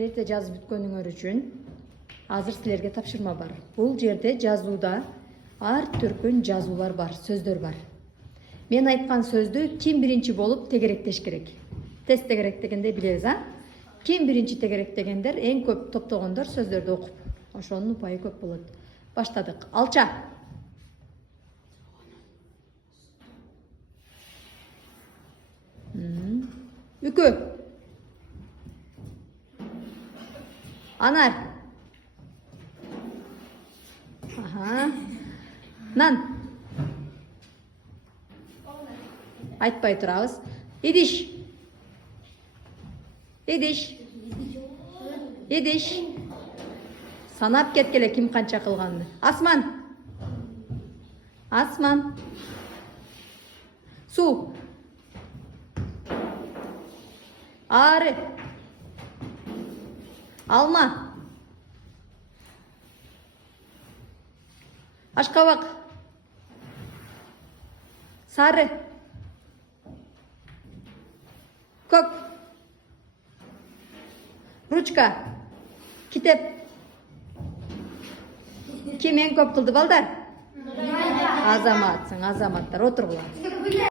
Ерте жазып бүткөнүңөр үчүн азыр силерге тапшырма бар. Бул жерде жазууда ар түркүн жазуулар бар, сөздөр бар. Мен айткан сөздү ким биринчи болуп тегеректеш керек? Тест тегерек дегенде билебиз, а? Ким биринчи тегерек дегендер эң көп топтогондор сөздөрдү окуп, ошонун упайы көп болот. Баштадык. Алча. Үкү. Anar. Aha. Nan. Айтпай турабыз. Идиш. Идиш. Идиш. Санап кеткеле ким канча кылганын. Асман. Асман. Су. Ары. Алма. Ашкабак. Сары. Көк. Ручка. Китеп. Ким эң көп кылды балдар? Азаматсың, азаматтар. Отургула.